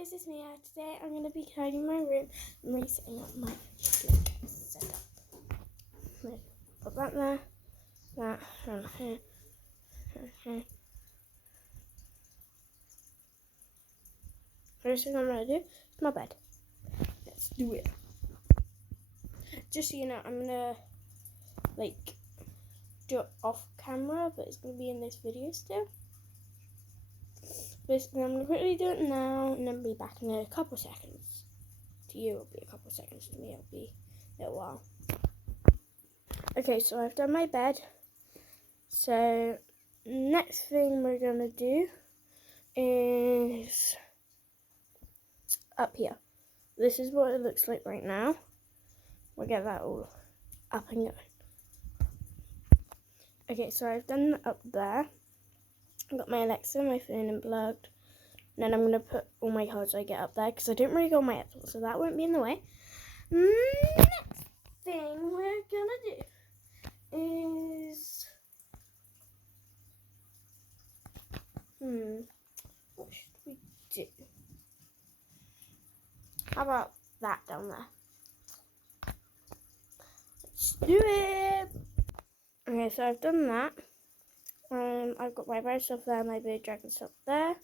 guys, it's Mia. Today I'm going to be tidying my room and resetting up my setup. Put that there, that, and here, and here. First thing I'm going to do is my bed. Let's do it. Just so you know, I'm going to do it off camera, but it's going to be in this video still. Basically, I'm going to quickly do it now and then be back in a couple seconds. To you, it'll be a couple seconds. To me, it'll be a little while. Okay, so I've done my bed. So, next thing we're going to do is up here. This is what it looks like right now. We'll get that all up and going. Okay, so I've done up there. I've got my Alexa, my phone unplugged. And then I'm going to put all my cards I get up there because I don't really go on my Apple, so that won't be in the way. Next thing we're going to do is... what should we do? How about that down there? Let's do it! Okay, so I've done that. I've got my bird stuff there, my bearded dragon stuff there.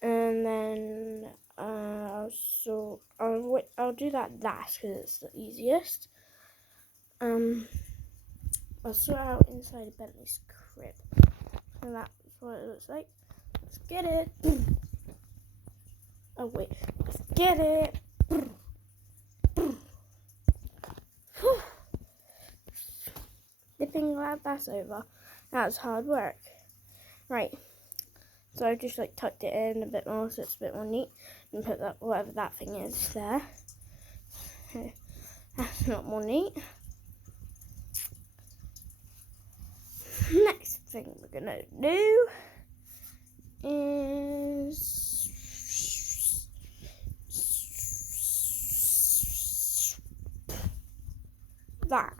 And then I'll do that last because it's the easiest. I'll sort out inside of Bentley's crib. And that's what it looks like. Let's get it. Oh wait, let's get it. Dipping glad that's over. That's hard work. Right. So I've just tucked it in a bit more so it's a bit more neat. And put that, whatever that thing is, there. That's not more neat. Next thing we're gonna do is that.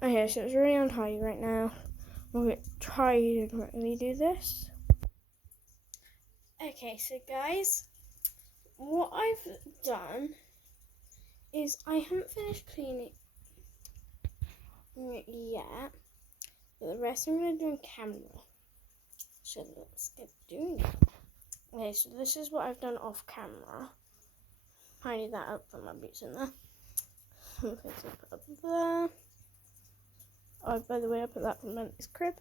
Okay, so it's really untidy right now. We're going to try to correctly do this. Okay, so guys, what I've done is I haven't finished cleaning it yet, but the rest I'm going to do on camera. So let's get doing it. Okay, so this is what I've done off camera. Tidy that up, put my boots in there. Okay, so put up there. Oh, by the way, I put that from Bentley's crib.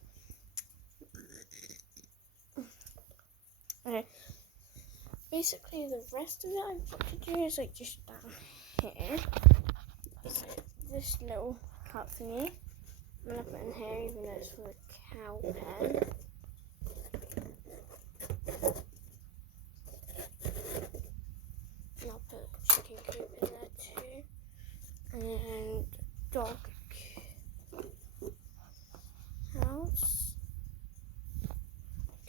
Okay. Basically, the rest of it I've got to do is just down here. Is this little cup thingy. I'm gonna put in here, even though it's for a cow pen. And I'll put a chicken coop in there too. And dog house.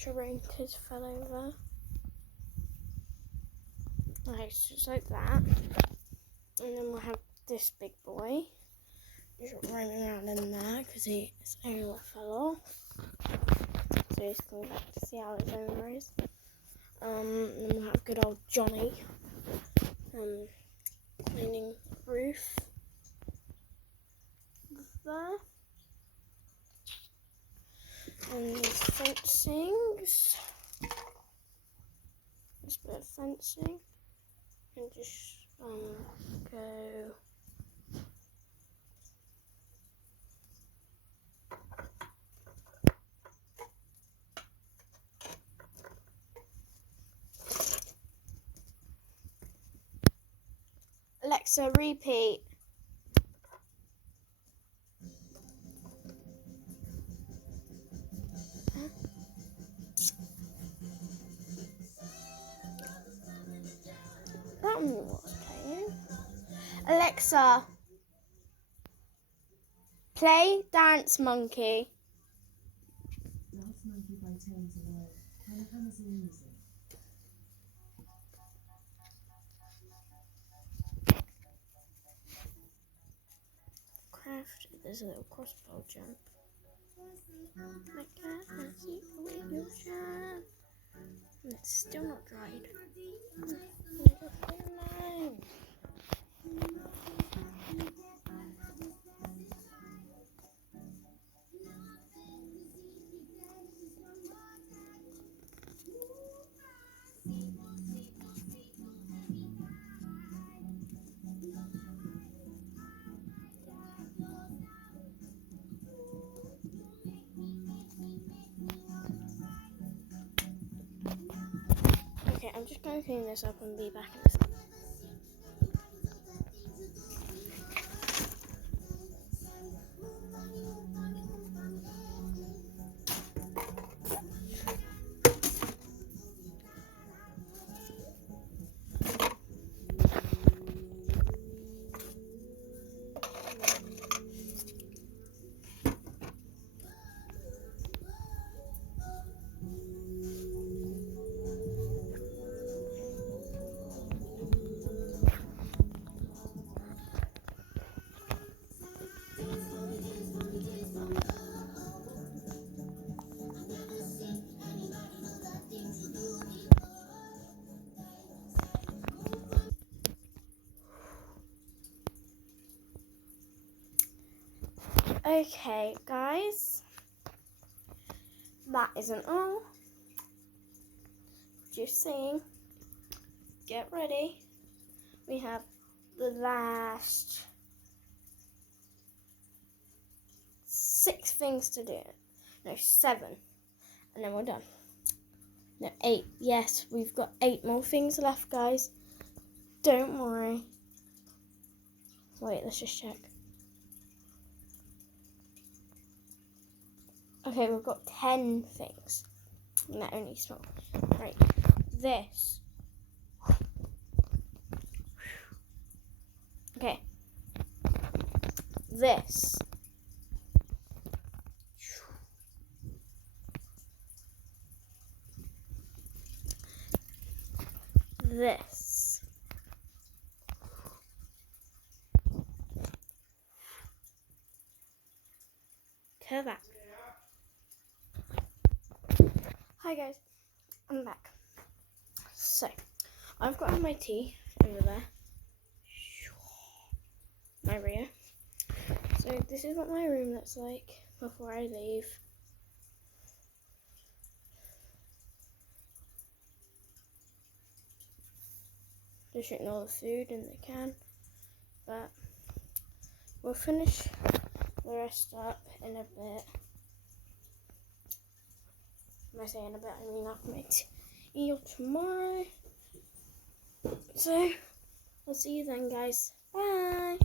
Tarankas fell over. Okay, so just like that. And then we'll have this big boy just roaming around in there because his area fell off. So he's going back to see how his owner is. And then we'll have good old Johnny cleaning roof there. And these fencings. This bit of fencing. And just go Alexa, repeat. That one was playing. Alexa, play Dance Monkey. Dance Monkey by Tones Away. Amazon Music. Craft. There's a little crossbow jump. My cat has eaten your shine. It's still not dried. No. Okay, I'm just going to clean this up and be back in a second. Okay, guys, that isn't all. Just saying, get ready. We have the last 6 things to do. No, 7. And then we're done. No, 8. Yes, we've got 8 more things left, guys. Don't worry. Wait, let's just check. Okay, we've got 10 things. And that only small. Right. This. Okay. This. This. Turn back. Hi guys, I'm back. So, I've got my tea over there. My rear. So this is what my room looks like before I leave. Just eating all the food in the can. But we'll finish the rest up in a bit. When I say in a bit, I mean after my tea tomorrow. So, I'll see you then, guys. Bye!